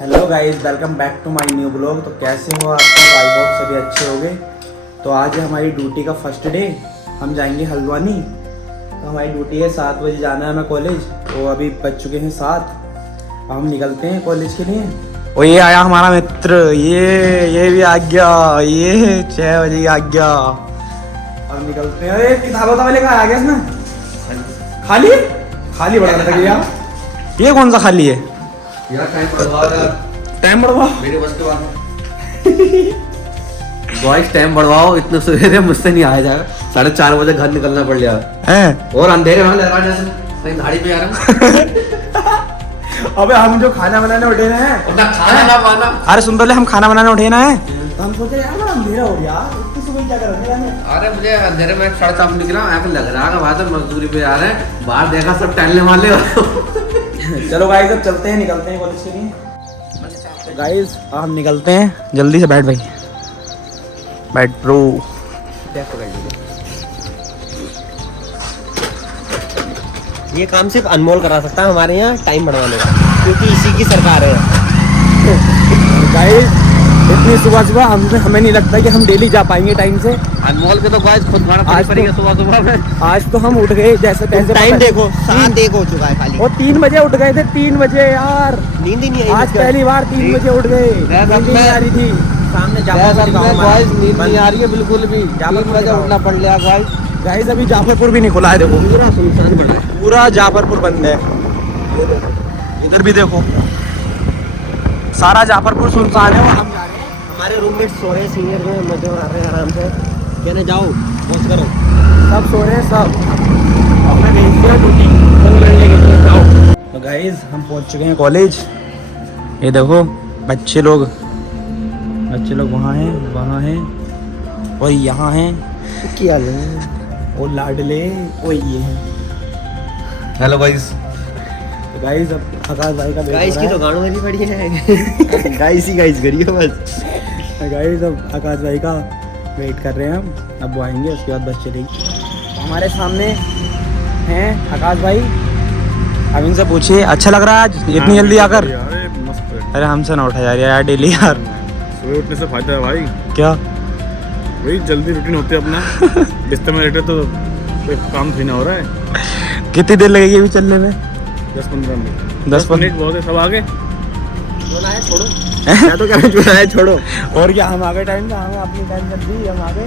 Hello guys, welcome back to my new blog. तो कैसे हो आप सब? आई होप सभी अच्छे होंगे। तो आज है हमारी ड्यूटी का फर्स्ट डे। हम जाएंगे हल्द्वानी। तो हमारी ड्यूटी है 7 बजे जाना है हमें कॉलेज। तो अभी बज चुके हैं 7। हम निकलते हैं कॉलेज के लिए। और ये आया हमारा मित्र, ये भी आ गया। ये 6 बजे आ गया। अब निकलते हैं। अरे किताबों लेकर आ गया इसमें। खाली खाली बड़ा लग यार। ये कौन सा खाली है यार? टाइम बढ़वाओ मेरे बस के बाद। बॉयज टाइम बढ़वाओ, इतने सवेरे मुझसे नहीं आया जाएगा। 4:30 बजे घर निकलना पड़ जाएगा हैं। और अंधेरे में लहरा जैसे कहीं धाड़ी पे आ रहा हूं। अबे हम जो खाना बनाने उठे ना है अपना खाना ना पाना। अरे सुन तो ले, हम खाना बनाने उठे ना है। तो हम सोचे यार बड़ा अंधेरा हो गया, इतनी सुबह क्या करेंगे। अरे मुझे अंधेरे में 7:30 निकला, ऐसा लग रहा है बाहर मजदूरी पे आ रहे हैं। बाहर देखा सब टहलने वाले। चलो गाइस, अब चलते हैं, निकलते हैं कॉलेज के लिए। तो गाइस हम निकलते हैं। जल्दी से बैठ भाई, बैठ प्रो। ये काम सिर्फ अनमोल करा सकता है हमारे यहाँ टाइम बढ़वाने का, क्योंकि इसी की सरकार है। गाइस इतनी सुबह हमें नहीं लगता कि हम डेली जा पाएंगे टाइम से। अनमोल के तो बॉयज खुद भाड़ा पड़ेगा सुबह में। आज तो हम उठ गए जैसे तैसे। टाइम देखो 7:01 हो चुका है खाली। और 3 बजे उठ गए थे। 3 बजे यार, नींद ही नहीं आई। आज पहली बार 3 बजे उठ गए। नींद नहीं आ रही थी। सामने बॉयज नींद नहीं आ रही है बिल्कुल भी। 3 बजे उठना पड़ गया गाइस। गाइस अभी जाफरपुर भी नहीं खुला है। देखो पूरा सुनसान पड़ा है, पूरा जाफरपुर बंद है। इधर भी देखो, सारा जाफरपुर सुनसान है। और हम जा रहे हैं। हमारे रूममेट सो रहे, सीनियर में मजे मार रहे हैं आराम से। कहने जाओ पहुँच करो। सब सो रहे हैं सब। अपने भेज दिया ड्यूटी करने के लिए, जाओ। तो गाइस हम पहुंच चुके हैं कॉलेज। ये देखो बच्चे लोग वहाँ हैं और यहाँ हैं। क्या है और लाडले और ये हैं। Hello guys. तो गाइस अब आकाश भाई का गाइस की तो गानों में भी बढ़िया है। गाइस ही गाइस करियो बस। गाइस अब आकाश भाई का वेट कर रहे हैं हम। अब वो आएंगे, उसके बाद बस चलेगी। हमारे सामने हैं आकाश भाई। अब इनसे पूछिए अच्छा लग रहा है आज इतनी जल्दी आकर? अरे हमसे ना उठा यार डेली यार। सुबह उठने से फायदा है भाई। क्या वही जल्दी रूटीन होती है अपना। बिस्तर में लेटे तो कोई काम थी ना हो रहा है। कितनी देर लगेगी अभी चलने में? 10-15 मिनट। 10 मिनट बहुत है। सब आगे छोड़ो क्या तो क्या जुड़ा है, छोड़ो। और क्या हम आगे टाइम से, हमें अपनी टाइम जल्दी हम आगे।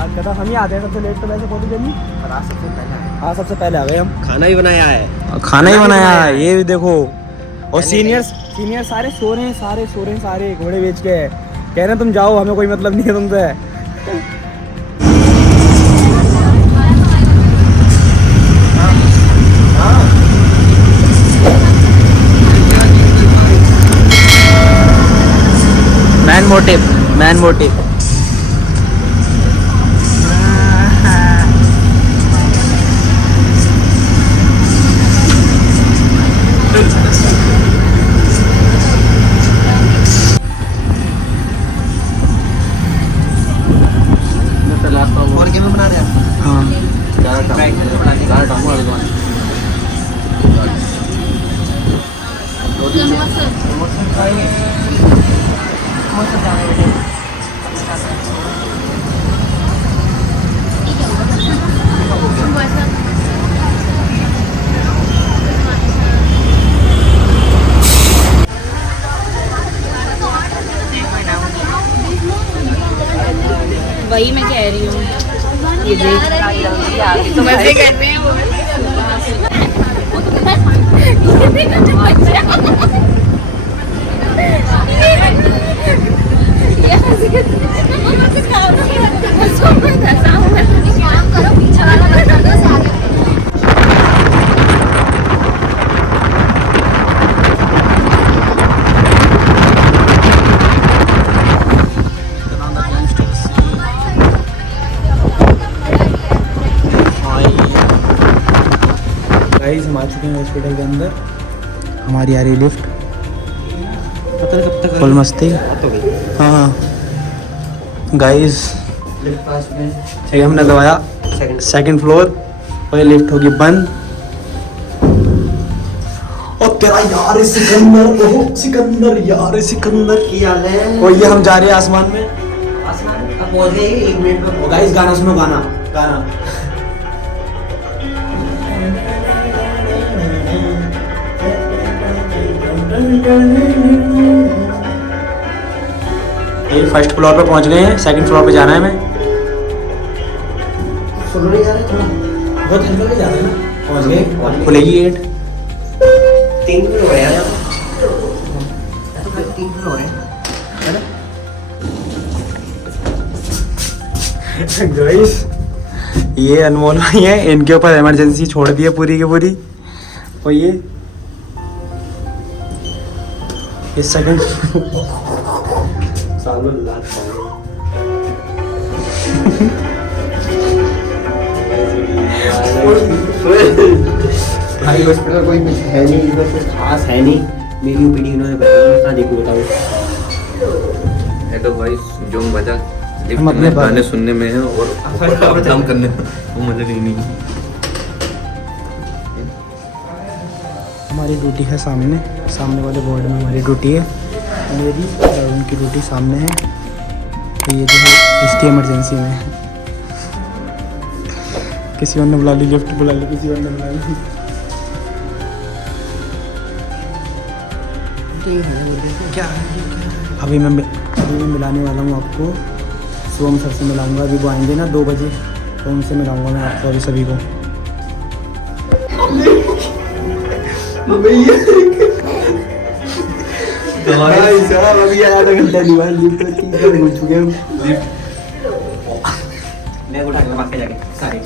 आज कहता हम ही आते हैं सबसे लेट। तो वैसे कॉलेज जल्दी हाँ सबसे पहले आ गए हम। खाना ही बनाया है। खाना ही बनाया है, ये भी देखो। और सीनियर सारे सो रहे हैं, सारे घोड़े बेच के। कह रहे हैं तुम जाओ, हमें कोई मतलब नहीं है तुमसे। मैन मोटिव और क्या बना रहे हैं? हाँ वही मैं कह रही हूँ। ये देख तो मजे कर रहे हैं गाइस हम आ चुके हैं हॉस्पिटल के अंदर। हमारी आ रही लिफ्ट। फुल मस्ती। हाँ गाइस ये हमने लगाया सेकंड फ्लोर और ये लिफ्ट होगी बंद। और तेरा यार सिकंदर, ओह सिकंदर यार सिकंदर। की हाल है? और ये हम जा रहे हैं आसमान में। आसमान में अब पहुंच गए 1 मिनट में। गाइस गाना सुनो, गाना गाना। ये फर्स्ट फ्लोर पे पहुंच गए हैं, सेकंड फ्लोर पे जाना है हमें। सुनो नहीं जा रहे थोड़ा? बहुत हल्का जा रहे हैं ना। पहुंच गए, खुलेगी गेट। 3 फ्लोर हो रहे हैं यहाँ पे। 3 फ्लोर है गाइस ये अनमोल भाई है, इनके ऊपर इमरजेंसी छोड़ दी है पूरी की पूरी। और ये इस सेकंड सालों लात भाई हॉस्पिटल कोई कुछ है नहीं, इधर कुछ खास है नहीं। मेरी ओपीडी इन्होंने बताया, मैं कहाँ देखूँ बताओ। हेलो गाइस, जो मजा हम अपने गाने सुनने में है और काम करने में वो मजा कहीं नहीं है। हमारी ड्यूटी है सामने, सामने वाले बोर्ड में हमारी ड्यूटी है, मेरी और उनकी ड्यूटी सामने है। तो ये जो है इसकी इमरजेंसी में है। किसी और ने बुला ली, लिफ्ट बुला ली, किसी और ने बुला ली। क्या अभी मैं मिलाने वाला हूँ आपको, सोम सर से मिलाऊंगा। अभी वो आएंगे ना 2 बजे, तो उनसे मिलाऊंगा मैं आपको अभी सभी को। अभी आधा घंटा नहीं हुआ, लिफ्ट में 3 बार घुस चुके हम। मैं उठा के बात जाके सारे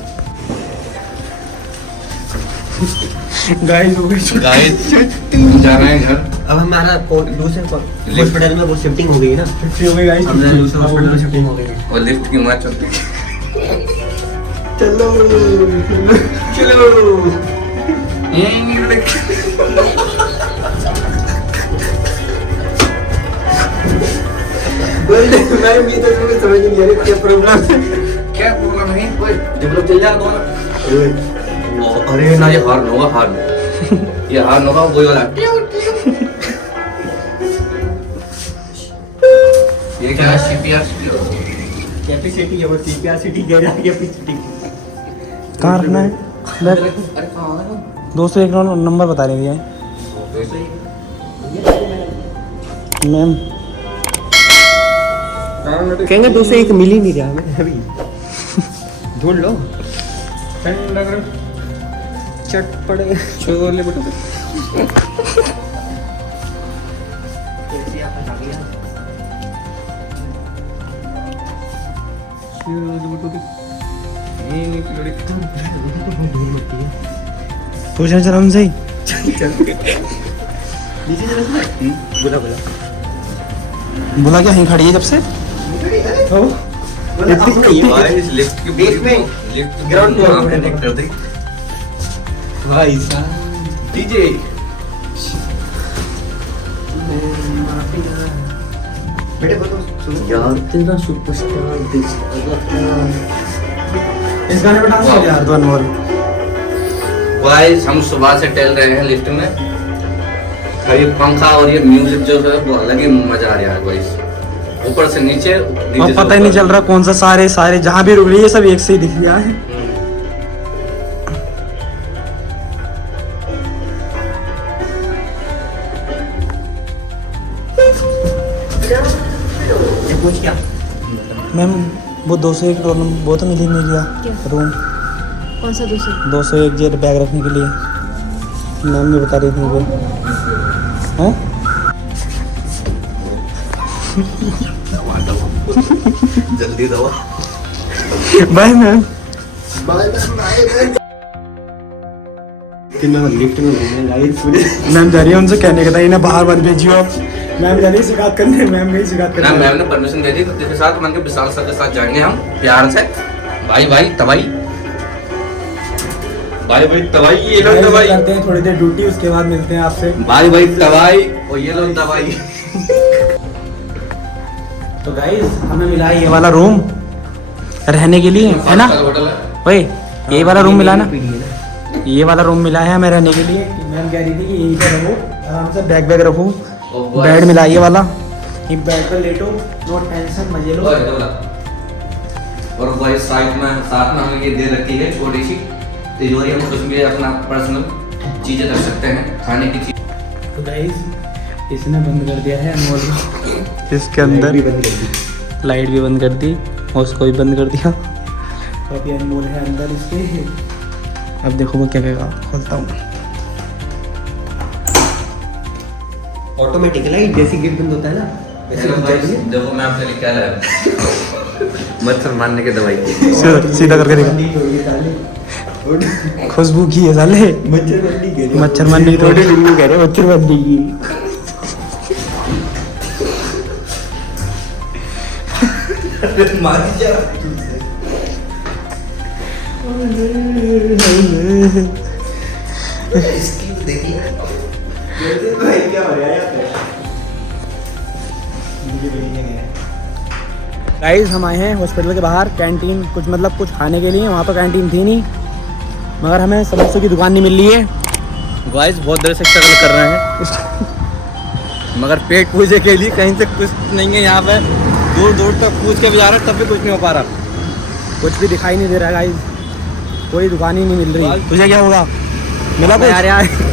गाइस हो गई गाइस जा रहे हैं घर। अब हमारा दूसरे हॉस्पिटल में वो शिफ्टिंग हो गई है ना। छुट्टी हो गई गाइस। हमने दूसरे हॉस्पिटल में शिफ्टिंग हो गई है। और लिफ्ट की मौज चलती है। चलो चलो मैं भी तो कुछ समझ नहीं आ रही क्या प्रॉब्लम है। क्या प्रॉब्लम है? कोई जब लोग चल जाएगा दोबारा। अरे ना, ये हार्न होगा, हार्न ये हार्न होगा वही वाला। ये क्या है? CPR कैपेसिटी है वो, कैपेसिटी दे रहा है कैपेसिटी। कहाँ रखना है? अरे कहाँ होगा? 201 नंबर बता रही है मैम। कहेंगे 201 मिल ही नहीं रहा हमें अभी। ढूंढ लो। चटपटे छोले भटूरे। कैसे आप बता दिया? पूछना चल हमसे ही। बोला बोला क्या यहीं खड़ी है जब से? गाइस लिफ्ट की बीच में लिफ्ट ग्राउंड फ्लोर में कनेक्ट कर दी भाई साहब डीजे। बेटे बोलो यार तेरा सुपरस्टार दिस इस गाने पे डांस कर यार तो अनमोल। गाइस हम सुबह से टहल रहे हैं लिफ्ट में, और ये पंखा और ये म्यूजिक जो है वो अलग ही मजा आ रहा है गाइस। ऊपर से नीचे और पता ही नहीं चल रहा कौन सा सारे जहाँ भी रुक रही है सब एक से ही दिख रहा है। ये पूछ क्या? मैम वो 201 रोल वो तो मिली नहीं क्या? गया रूम कौन सा दूसरा? 201 जेट बैग रखने के लिए मैम भी बता रही थी मुझे। हैं? जल्दी दवा। Bye ma'am. लिफ्ट में घूमने गाइस पूरे। मैम जा रही है उनसे कहने का था इन्हें बाहर मत भेजियो आप। मैम जा रही है शिकायत करने, मैम गई शिकायत ना करने। मैम ने परमिशन दे दी तो तेरे साथ मन के विशाल सर के साथ जाएंगे हम प्यार से। भाई भाई तबाई, भाई भाई तबाई, ये लो दवाई। करते हैं थोड़ी देर ड्यूटी, उसके बाद मिलते हैं आपसे। भाई भाई दवाई और ये लो दवाई। तो गाइस हमें मिला है ये वाला रूम रहने के लिए, है ना? होटल है। ओए ये वाला रूम मिला ना, ये वाला रूम मिला है हमें रहने के लिए। मैम कह रही थी कि यहीं पे रहो आराम से बैग बैग रखो, boys- बेड मिला ये वाला, ये बेड पर लेटो, नो टेंशन, मजे लो। और वही साथ में हमें ये दे रखी है छोटी सी तिजोरी, हम उसमें अपना पर्सनल चीजें रख सकते हैं, खाने की चीज। तो गाइस इसने बंद कर दिया है अनमोल को इसके अंदर, लाइट भी बंद कर दी और उसको भी बंद कर दिया। तो अभी अनमोल है अंदर इसके। अब देखो मैं क्या कहेगा, खोलता हूँ। ऑटोमेटिक लाइट जैसी गेट बंद होता है ना वैसे बंद जाएगी। देखो मैं आपके लिए क्या लाया मच्छर मारने की दवाई। सीधा करके देखा, खुशबू की है साले, मच्छर मारने की थोड़ी खुशबू कह रहे, मच्छर मारने की। गाइस हम आए हैं हॉस्पिटल के बाहर कैंटीन, कुछ मतलब कुछ खाने के लिए। वहाँ तो कैंटीन थी नहीं, मगर हमें समोसों की दुकान नहीं मिल रही है। गाइस बहुत देर से स्ट्रगल कर रहे हैं मगर पेट पूजे के लिए कहीं से कुछ नहीं है यहाँ पे, दूर दूर तक पूछ के भी जा रहे तब भी कुछ नहीं हो पा रहा। कुछ भी दिखाई नहीं दे रहा गाइस, कोई दुकान ही नहीं मिल रही। तुझे क्या होगा, मिला कुछ?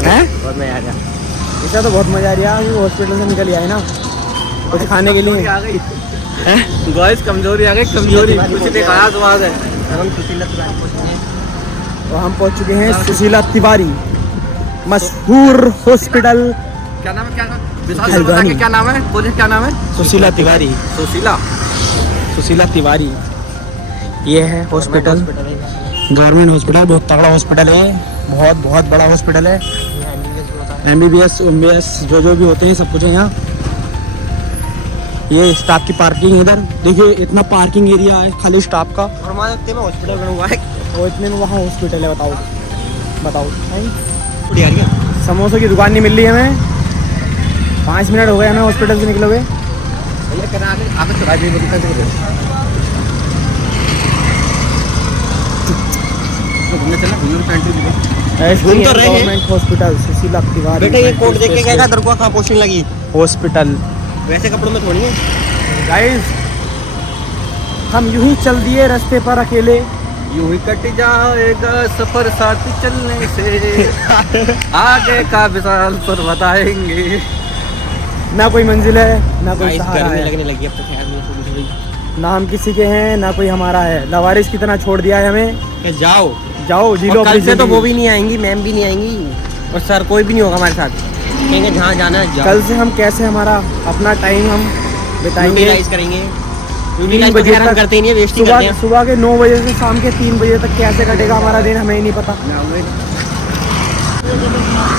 हैं? बहुत मजा आ रहा। इसका तो बहुत मजा आ रहा है, हॉस्पिटल से निकल आए ना कुछ खाने के लिए। गाइस कमजोरी आ गई, कमजोरी कुछ नहीं खाया तो आज है। हम सुशीला तिवारी पहुंचे हैं। तो हम पहुंच चुके हैं सुशीला तिवारी मशहूर हॉस्पिटल। क्या नाम है, क्या विशाल हल्द्वानी। बता के क्या नाम है, बोले क्या नाम है? सुशीला तिवारी, सुशीला सुशीला तिवारी ये है हॉस्पिटल, गवर्नमेंट हॉस्पिटल, बहुत तगड़ा हॉस्पिटल है, बहुत बहुत बड़ा हॉस्पिटल है। MBBS MBS जो भी होते हैं सब कुछ है यहाँ। ये स्टाफ की पार्किंग है इधर, देखिए इतना पार्किंग एरिया है खाली स्टाफ का। और हमारे वक्त में हॉस्पिटल बनवा है और इतने में वहाँ हॉस्पिटल है, बताओ बताओ। थोड़ी आ रही है। समोसों की दुकान नहीं मिल रही हमें, 5 मिनट हो गए हमें हॉस्पिटल से निकले हुए। भैया क्या नाम है आपका? चुराई भी बोलता है घूमने चलना, घूमने कैंटीन घूम तो रहे हैं। Government hospital Sushila Tiwari. बेटा ये कोट देख के कहेगा तेरे को कहाँ पोस्टिंग लगी, हॉस्पिटल। वैसे कपड़ों में थोड़ी है। गाइस हम यूं ही चल दिए रास्ते पर अकेले, यूं ही कट जाएगा सफर साथ चलने से, आगे का विशाल पर बताएंगे। ना कोई मंजिल है ना कोई गाइस सहारा गर्मी है, लगने लगी अब तो खैर मुझे थोड़ी थोड़ी। ना हम किसी के हैं ना कोई हमारा है। लवारिस की तरह छोड़ दिया है हमें, क्या जाओ, जाओ जी लो और कल अपनी से तो जिंदगी। वो भी नहीं आएंगी, मैम भी नहीं आएंगी और सर कोई भी नहीं होगा हमारे साथ। कहेंगे जहाँ जाना है जाओ। कल से हम कैसे हमारा अपना टाइम हम बिताएंगे। यूटिलाइज करेंगे। 3 यूटिलाइज बजे हम तक करते ही नहीं, वेस्ट ही करते हैं। सुबह के 9 बजे से शाम के 3 बजे तक कैसे कटेगा हमारा दिन हमें ही नहीं पता।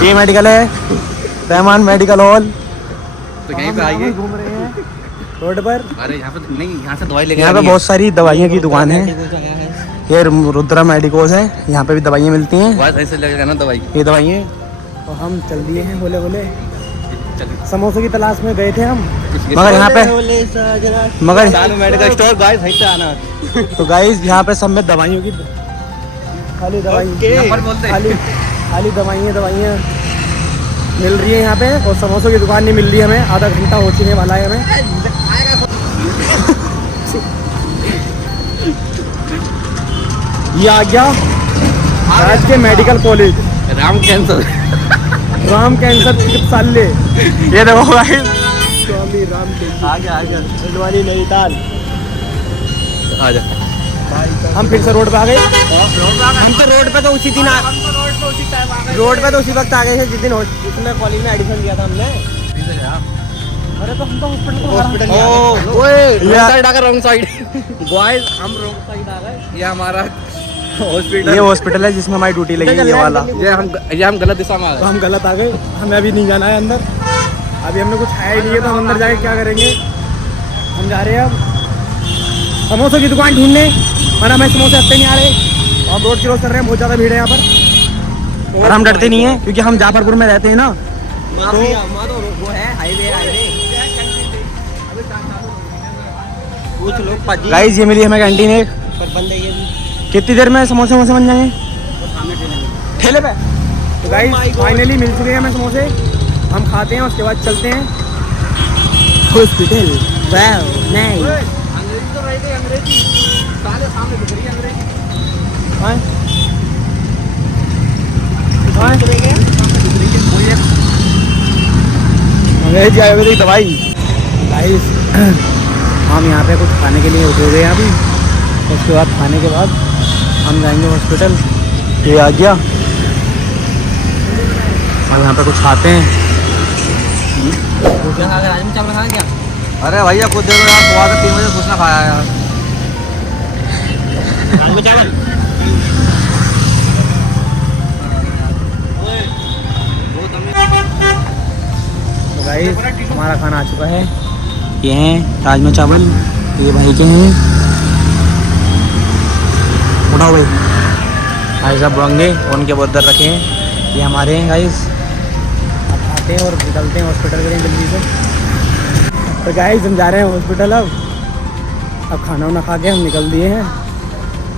ये मेडिकल है, रहमान मेडिकल हॉल। तो यहीं पे आइए। घूम रहे हैं रोड पर। अरे यहाँ पे नहीं, यहाँ से दवाई लेके यहाँ पे आनी है। बहुत सारी दवाइयों की दुकान है। मेडिकल आया है। ये रुद्रा मेडिकोस है, यहाँ पे भी दवाइयाँ मिलती हैं। बस ऐसे लेके जाना दवाई। ये दवाइयाँ तो हम चल दिए हैं होले होले, चलिए समोसों की तलाश में गए थे हम, कुछ मगर यहाँ पे ओले साजना। मगर चालू मेडिकल स्टोर गाइस वहीं से आना। तो गाइस यहाँ पे सब में दवाइयों की खाली दवाई नंबर बोलते हैं। खाली खाली दवाइयाँ मिल रही है यहाँ पे, और समोसों की दुकान नहीं मिल रही हमें। आधा घंटा हो चुके वाला है हमें। ये आ गया आज के medical college, Ram cancer. Ram cancer चिकित्सालय। ये देखो गाइस, स्वामी राम आ गया हल्द्वानी नैनीताल। आ जा। हम फिर से रोड पे आ गए। हम तो रोड पे तो उसी दिन रोड पे तो उसी वक्त आ गए थे जिस दिन उसमें कॉलेज में एडमिशन लिया था हमने। अरे तो हम तो हॉस्पिटल में आ गए। ओए ये- साइड आ गए, रॉन्ग साइड। बॉयज हम रॉन्ग साइड आ गए। ये हमारा हॉस्पिटल, ये हॉस्पिटल है जिसमें हमारी ड्यूटी लगी है, ये वाला। ये हम गलत दिशा में आ तो गए। हम गलत आ गए, हमें अभी नहीं जाना है अंदर। अभी हमने कुछ खाया ही नहीं है, तो हम अंदर जाके क्या करेंगे। हम जा रहे हैं अब समोसों की दुकान ढूंढने, पर हमें समोसे हफ्ते नहीं आ रहे। हम रोड क्रॉस कर रहे हैं, बहुत ज़्यादा भीड़ है यहाँ पर। और हम डरते नहीं हैं क्योंकि हम जाफरपुर में रहते हैं ना। वहाँ तो वो है हाईवे। पूछ लो पाजी। गाइस ये मिली हमें कैंटीन एक। पर बंद है ये भी। कितनी देर में समोसे वमोसे बन जाएंगे ठेले पे? तो गाइस फाइनली मिल चुके हैं हमें समोसे। हम खाते हैं उसके बाद चलते हैं हॉस्पिटल। Wow nice. अंग्रेजी तो रहे थे, अंग्रेजी साले सामने दिख रही है अंग्रेजी। अंग्रेजी आयुर्वेदिक दवाई। गाइस हम यहाँ पे कुछ खाने के लिए उठे हुए हैं अभी। उसके बाद खाने के बाद हम जाएंगे हॉस्पिटल। ये आ गया और यहाँ पे कुछ खाते हैं। अरे भैया कुछ देर यार, सुबह से 3 बजे कुछ ना खाया यार। तो गाइस हमारा खाना आ चुका है। ये हैं राजमा चावल, ये भाई के हैं। उठाओ भाई। भाई साहब होंगे उनके बहुत दर रखे हैं। ये हमारे हैं गाइस। अब खाते हैं और निकलते हैं हॉस्पिटल के लिए जल्दी से। तो गाइस हम जा रहे हैं हॉस्पिटल। अब खाना वाना खा के हम निकल दिए हैं।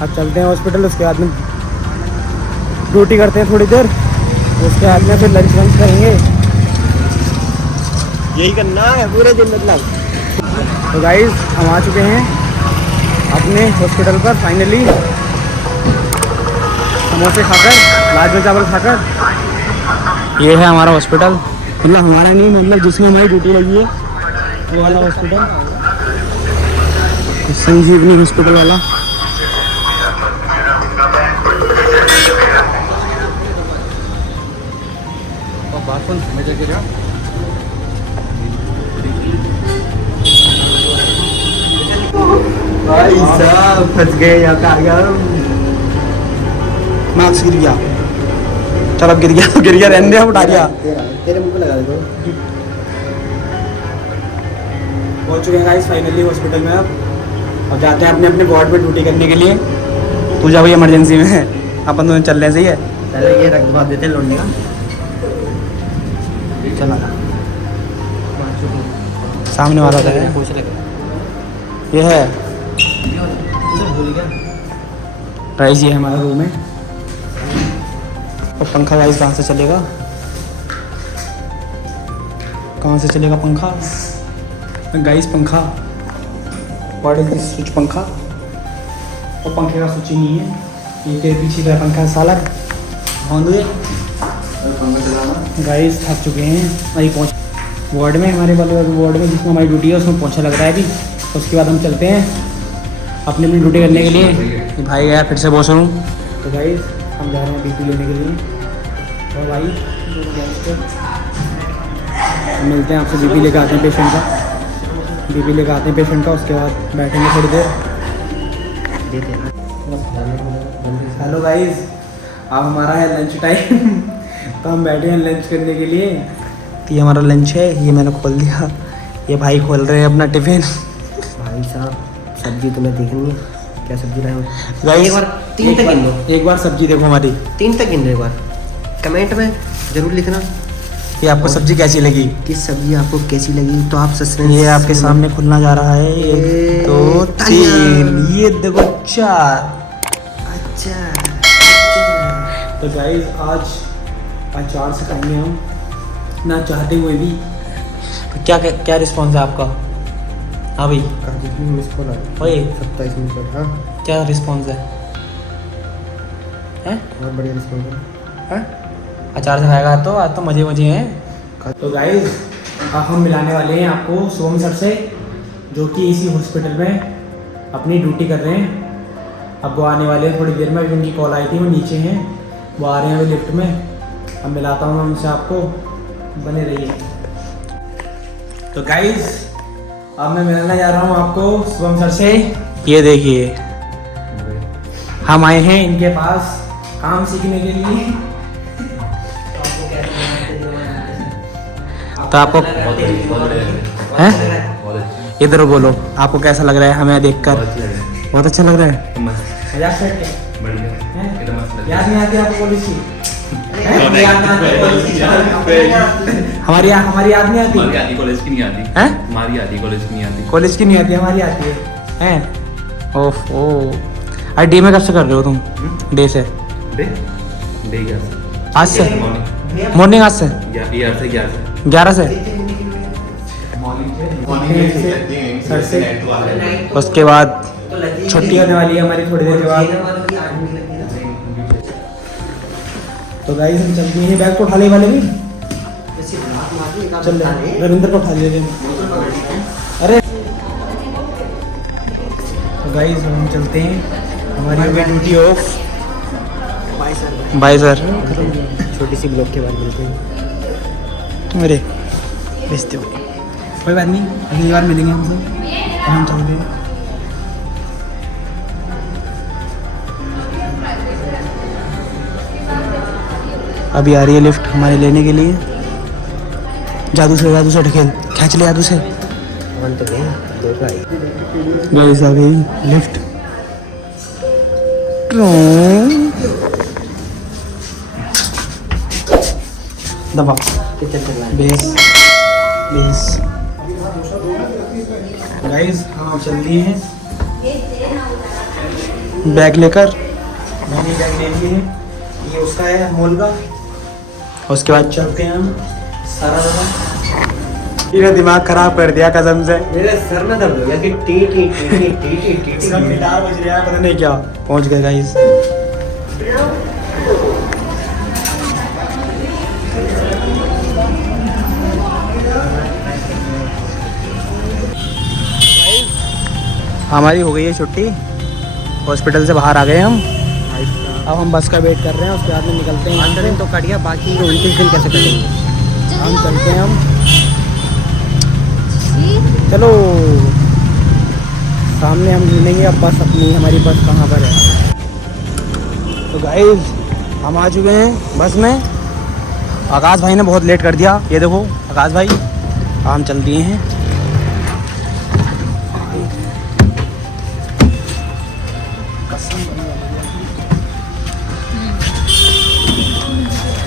अब चलते हैं हॉस्पिटल। उसके बाद में ड्यूटी करते हैं थोड़ी देर। उसके बाद में फिर लंच वंच करेंगे। यही करना है पूरे दिन मतलब। तो गाइस हम आ चुके हैं अपने हॉस्पिटल पर फाइनली। समोसे खाकर, राजमा चावल खाकर। ये है हमारा हॉस्पिटल। मतलब हमारा नहीं, मतलब जिसमें हमारी ड्यूटी लगी है वो वाला हॉस्पिटल, संजीवनी हॉस्पिटल वाला। भाई साहब फंस गए यहाँ पे। आ गया मार्क्स गिर गया। चल अब गिर गया तो गिर गया, रहने दे, अब उठा गया। तेरे मुंह पे लगा दे। पहुंच चुके हैं गाइस फाइनली हॉस्पिटल में। अब जाते हैं अपने अपने वार्ड में ड्यूटी करने के लिए। तू जा भाई इमरजेंसी में, अपन दोनों चल रहे हैं। सही है, पहले ये रख दबा देते लौंडे का। चला सामने वाला था। ये है गाइस, ये हमारा रूम है। और पंखा गाइस कहाँ से चलेगा, कहाँ से चलेगा पंखा गाइस? पंखा व्हाट इज दिस स्विच? पंखा और पंखे का स्विच ही नहीं है। ये तेरे पीछे का पंखा साला ऑन हुए। गाइस थक चुके हैं। वही पहुँच वार्ड में, हमारे वाले वार्ड में जिसमें हमारी ड्यूटी है उसमें पहुँचा लग रहा है अभी। उसके बाद हम चलते हैं अपनी अपनी ड्यूटी करने के लिए। ये भाई गया फिर से वॉशरूम। तो गाइस हम जा रहे हैं बीपी लेने के लिए। और भाई मिलते हैं आपसे। बीपी लेकर आते हैं पेशेंट का। बीपी लेकर आते हैं पेशेंट का। उसके बाद बैठेंगे थोड़ी देर। हेलो गाइस, अब हमारा है लंच टाइम। तो हम बैठे हैं लंच करने के लिए। तो ये हमारा लंच है, ये मैंने खोल दिया। ये भाई खोल रहे हैं अपना टिफिन। भाई साहब सब्जी तुम्हें देखनी है, क्या सब्जी लाए हो? गाइस एक बार 3 तक गिन लो। एक बार सब्जी देखो हमारी। 3 तक गिन लो एक बार। कमेंट में जरूर लिखना कि आपको सब्जी कैसी लगी। कि सब्जी आपको कैसी लगी। तो आप सस्पेंस ये आपके सामने खुलना जा रहा है। 1 2 3, ये देखो 4। अच्छा तो गाइस आज 4 से खाएंगे हम, ना चाहते हुए भी। तो क्या क्या रिस्पॉन्स है आपका? हाँ भाई, कितनी मिस कॉल आई? ओए 27 मिस कॉल। हाँ क्या रिस्पॉन्स है? हैं? बहुत बढ़िया रिस्पॉन्स है। अचार से खाएगा तो आज तो मजे मजे हैं। तो गाइस अब हम मिलाने वाले हैं आपको सोम सर से, जो कि इसी हॉस्पिटल में अपनी ड्यूटी कर रहे हैं। अब वो आने वाले हैं थोड़ी देर में। उनकी कॉल आई थी, वो नीचे हैं, वो आ रहे हैं अभी लिफ्ट में। अब मिलाता हूँ मैं उनसे आपको, बने रहिए। तो गाइस अब मैं मिलने जा रहा हूँ आपको शुभम सर से। ये देखिए हम आए हैं इनके पास काम सीखने के लिए। तो आपको हैं, इधर बोलो, आपको कैसा लग रहा है हमें देखकर? बहुत अच्छा लग रहा है। याद नहीं आती आपको कॉलेज की? हमारी याद नहीं आती। कॉलेज की नहीं आती हैं? हमारी आती, कॉलेज की नहीं आती। कॉलेज की नहीं आती, हमारी आती है। हैं? ओफो, अरे डे में कब से कर रहे हो तुम? डे से? डे क्या? आज से? मॉर्निंग आज से? 11 से 11 से सर से उसके बाद छुट्टी होने वाली है हमारी थोड़ी देर के बाद। तो गाइस हम चलते हैं। बैग तो उठा ले वाले भी चल रविंद्र को उठा ले। अरे तो गाइस हम चलते हैं, हमारी ड्यूटी ऑफ। Bye sir. छोटी सी ब्लॉग के बाद मिलते हैं। मेरे भेजते हो कोई बात नहीं, अगली बार मिलेंगे हम सब। हम चल रहे हैं। अभी आ रही है लिफ्ट हमारे लेने के लिए। जादू से ढकेल, खींच ले जादू से। वन तो गए, दो का आई। गाइस आ गई लिफ्ट। दबा कितना चला बेस बेस। गाइस हम चल लिए हैं बैग लेकर। मैंने बैग ले लिए है, ये उसका है अमोल का। उसके बाद चलते हैं हम सारा जगह। मेरा दिमाग खराब कर दिया कसम से। मेरे सर में दर्द हो गया कि T T T T T T T इसका गिटार बज रहा है, पता नहीं क्या। पहुंच गए गाइस। हमारी हो गई है छुट्टी, हॉस्पिटल से बाहर आ गए हम। अब हम बस का वेट कर रहे हैं, उसके बाद में निकलते हैं। 5 दिन तो कट गया, बाकी 29 दिन कैसे कटेंगे? हम चलते हैं हम। चलो सामने हम ढूंढेंगे अब बस अपनी, हमारी बस कहाँ पर है। तो गाइस हम आ चुके हैं बस में। आकाश भाई ने बहुत लेट कर दिया, ये देखो आकाश भाई। हम चल दिए हैं।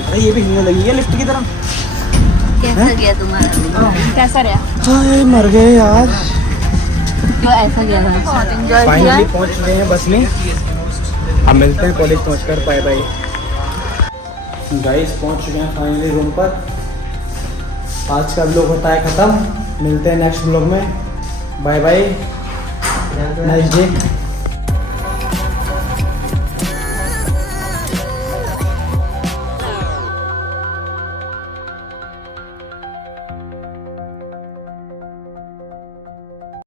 अरे ये भी हिलने लगी है लिफ्ट की तरह। कैसा गया तुम्हारा? कैसा रहा? हाय मर गए यार। तो ऐसा गया था। बहुत एंजॉय किया। फाइनली पहुंच चुके हैं बस में। अब मिलते हैं कॉलेज पहुंचकर। बाय बाय गाइस, पहुंच चुके हैं फाइनली रूम पर। आज का व्लॉग होता है ख़त्म। मिलते हैं नेक्स्ट व्लॉग में। Bye bye, nice day.